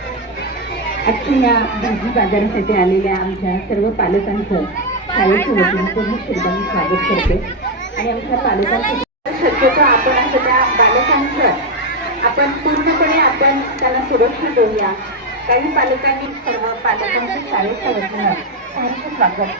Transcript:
आजच्या या भाजी बाजारासाठी आलेल्या आमच्या सर्व पालकांचं शाळेच्या वतीने पूर्ण श्रद्धांनी स्वागत करते आणि आमच्या पालकांचं शक्यतो आपण असं त्या बालकांचं आपण पूर्णपणे आपण त्यांना सुरक्षा देऊया. काही पालकांनी सर्व पालकांचं शाळेच्या वतीनं हार्दिक स्वागत.